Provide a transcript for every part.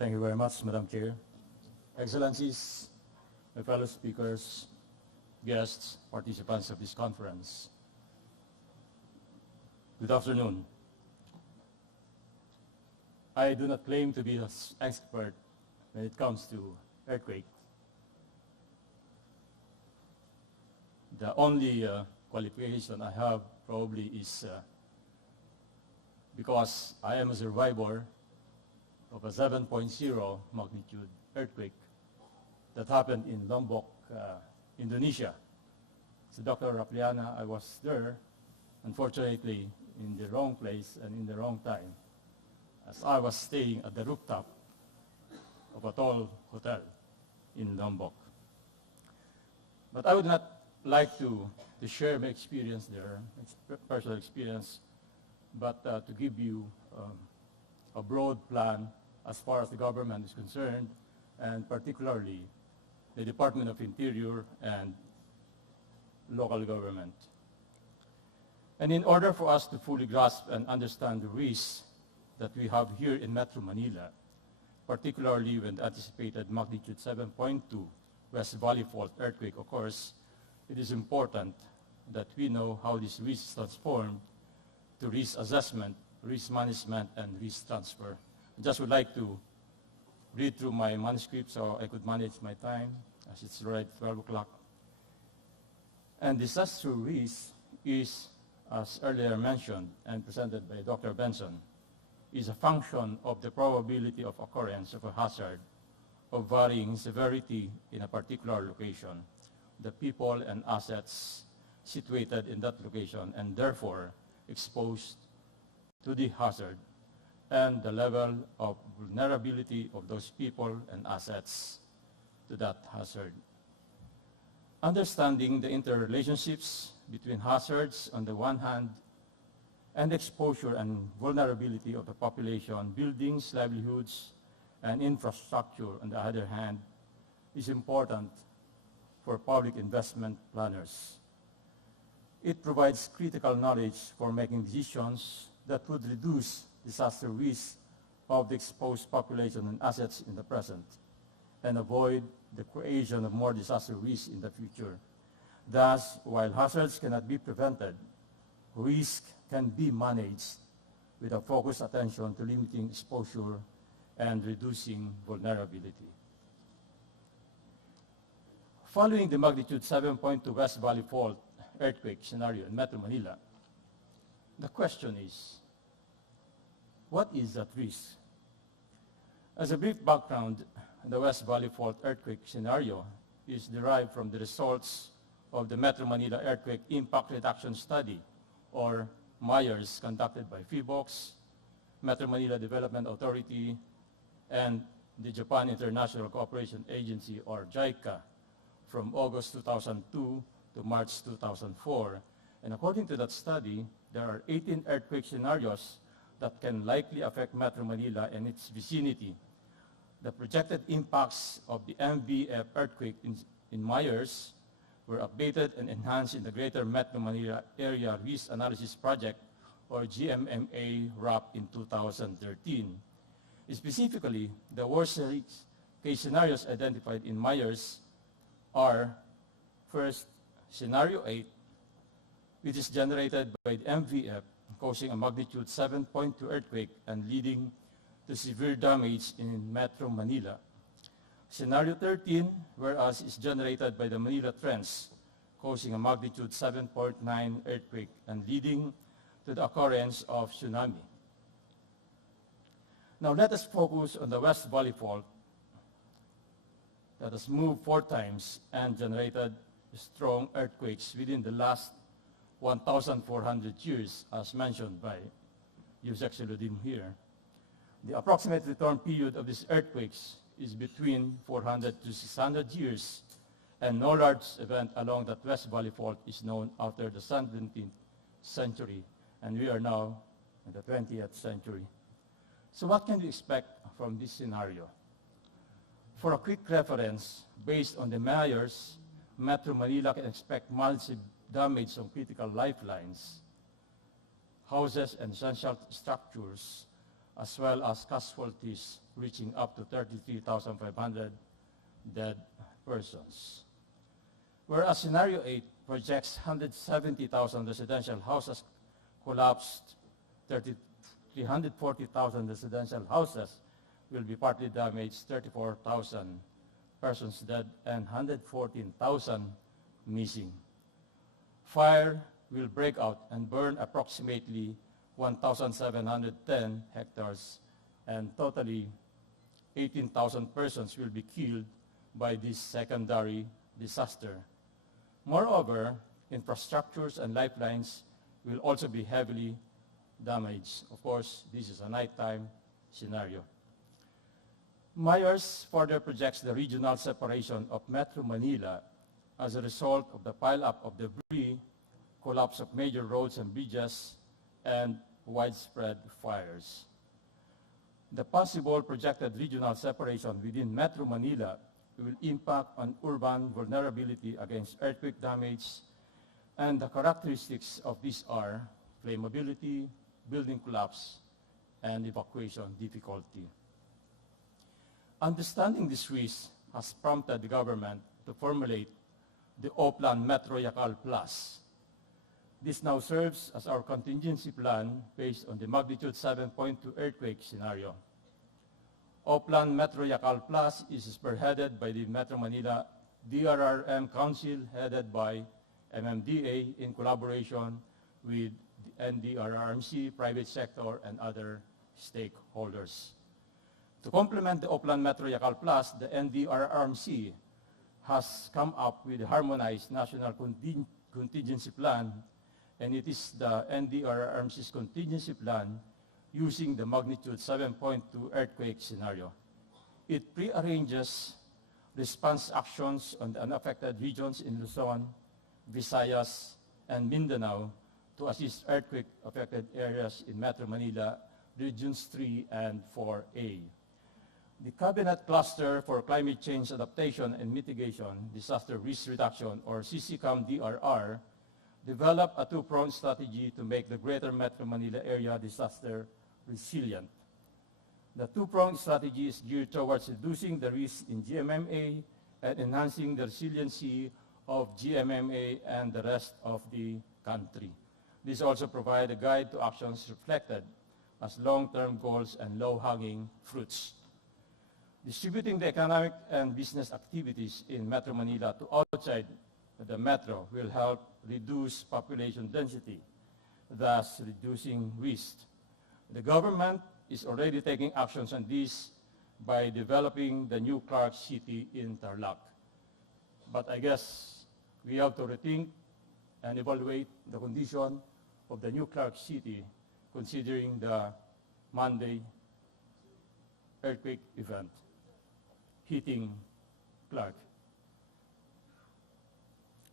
Thank you very much, Madam Chair. Excellencies, my fellow speakers, guests, participants of this conference, good afternoon. I do not claim to be an expert when it comes to earthquake. The only qualification I have probably is because I am a survivor of a 7.0 magnitude earthquake that happened in Lombok, Indonesia. So Dr. Rapliana, I was there, unfortunately, in the wrong place and in the wrong time, as I was staying at the rooftop of a tall hotel in Lombok. But I would not like to share my experience there, personal experience, but to give you a broad plan as far as the government is concerned, and particularly the Department of Interior and local government. And in order for us to fully grasp and understand the risks that we have here in Metro Manila, particularly when the anticipated magnitude 7.2 West Valley Fault earthquake occurs, it is important that we know how this risk is transformed to risk assessment, risk management, and risk transfer. I just would like to read through my manuscript so I could manage my time, as it's already 12 o'clock. And disaster risk is, as earlier mentioned and presented by Dr. Benson, is a function of the probability of occurrence of a hazard of varying severity in a particular location, the people and assets situated in that location and therefore exposed to the hazard, and the level of vulnerability of those people and assets to that hazard. Understanding the interrelationships between hazards on the one hand and exposure and vulnerability of the population, buildings, livelihoods, and infrastructure on the other hand is important for public investment planners. It provides critical knowledge for making decisions that would reduce disaster risk of the exposed population and assets in the present and avoid the creation of more disaster risk in the future. Thus, while hazards cannot be prevented, risk can be managed with a focused attention to limiting exposure and reducing vulnerability. Following the magnitude 7.2 West Valley Fault earthquake scenario in Metro Manila, the question is, what is at risk? As a brief background, the West Valley Fault earthquake scenario is derived from the results of the Metro Manila Earthquake Impact Reduction Study, or MIRES, conducted by FIBOX, Metro Manila Development Authority, and the Japan International Cooperation Agency, or JICA, from August 2002 to March 2004. And according to that study, there are 18 earthquake scenarios that can likely affect Metro Manila and its vicinity. The projected impacts of the MVF earthquake in MIRES were updated and enhanced in the Greater Metro Manila Area Risk Analysis Project, or GMMA RAP, in 2013. Specifically, the worst case scenarios identified in MIRES are, first, Scenario 8, which is generated by the MVF, causing a magnitude 7.2 earthquake and leading to severe damage in Metro Manila. Scenario 13, whereas is generated by the Manila Trench, causing a magnitude 7.9 earthquake and leading to the occurrence of tsunami. Now let us focus on the West Valley Fault that has moved 4 times and generated strong earthquakes within the last 1,400 years, as mentioned by Usec here. The approximate return period of these earthquakes is between 400 to 600 years, and no large event along that West Valley Fault is known after the 17th century, and we are now in the 20th century. So what can we expect from this scenario? For a quick reference, based on the MIRES, Metro Manila can expect massive damage on critical lifelines, houses and essential structures, as well as casualties reaching up to 33,500 dead persons. Whereas Scenario 8 projects 170,000 residential houses collapsed, 340,000 residential houses will be partly damaged, 34,000 persons dead, and 114,000 missing. Fire will break out and burn approximately 1,710 hectares, and totally 18,000 persons will be killed by this secondary disaster. Moreover, infrastructures and lifelines will also be heavily damaged. Of course, this is a nighttime scenario. Myers further projects the regional separation of Metro Manila as a result of the pileup of debris, collapse of major roads and bridges, and widespread fires. The possible projected regional separation within Metro Manila will impact on urban vulnerability against earthquake damage, and the characteristics of these are flammability, building collapse, and evacuation difficulty. Understanding this risk has prompted the government to formulate the Oplan Metro Yacal Plus. This now serves as our contingency plan based on the magnitude 7.2 earthquake scenario. Oplan Metro Yacal Plus is spearheaded by the Metro Manila DRRM Council headed by MMDA in collaboration with the NDRRMC, private sector, and other stakeholders. To complement the Oplan Metro Yacal Plus, the NDRRMC has come up with a harmonized national contingency plan, and it is the NDRRMC's contingency plan using the magnitude 7.2 earthquake scenario. It prearranges response actions on the unaffected regions in Luzon, Visayas, and Mindanao to assist earthquake-affected areas in Metro Manila, Regions 3 and 4A. The Cabinet Cluster for Climate Change Adaptation and Mitigation, Disaster Risk Reduction, or CCCAM-DRR, developed a two-pronged strategy to make the greater Metro Manila area disaster resilient. The two-pronged strategy is geared towards reducing the risk in GMMA and enhancing the resiliency of GMMA and the rest of the country. This also provides a guide to actions reflected as long-term goals and low-hanging fruits. Distributing the economic and business activities in Metro Manila to outside the metro will help reduce population density, thus reducing risk. The government is already taking actions on this by developing the new Clark City in Tarlac. But I guess we have to rethink and evaluate the condition of the new Clark City considering the Monday earthquake event hitting Clark,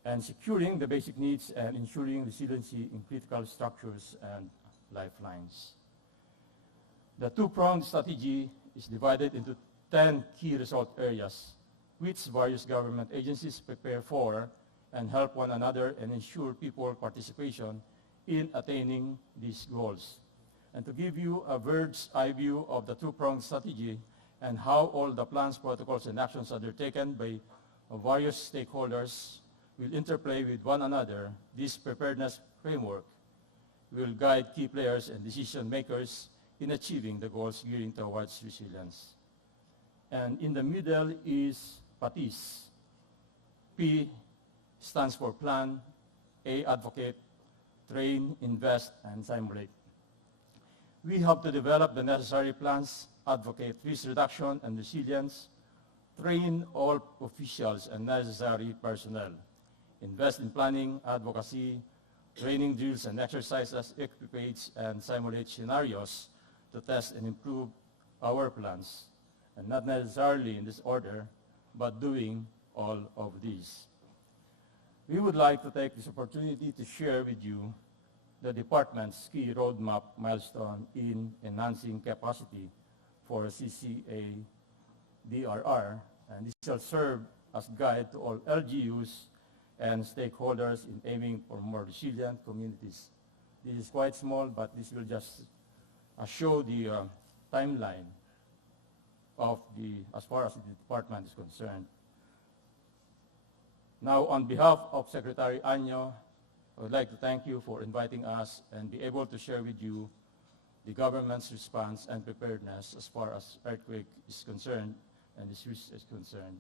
and securing the basic needs and ensuring resiliency in critical structures and lifelines. The two-pronged strategy is divided into 10 key result areas, which various government agencies prepare for and help one another and ensure people participation in attaining these goals. And to give you a bird's eye view of the two-pronged strategy and how all the plans, protocols, and actions undertaken by various stakeholders will interplay with one another, this preparedness framework will guide key players and decision makers in achieving the goals gearing towards resilience. And in the middle is PATIS. P stands for plan, A, advocate, train, invest, and simulate. We have to develop the necessary plans, advocate risk reduction and resilience, train all officials and necessary personnel, invest in planning, advocacy, training drills and exercises, equipage, and simulate scenarios to test and improve our plans, and not necessarily in this order, but doing all of these. We would like to take this opportunity to share with you the department's key roadmap milestone in enhancing capacity for CCA DRR, and this shall serve as guide to all LGUs and stakeholders in aiming for more resilient communities. This is quite small, but this will just show the timeline of as far as the department is concerned. Now, on behalf of Secretary Año, I would like to thank you for inviting us and be able to share with you the government's response and preparedness as far as earthquake is concerned and this risk is concerned.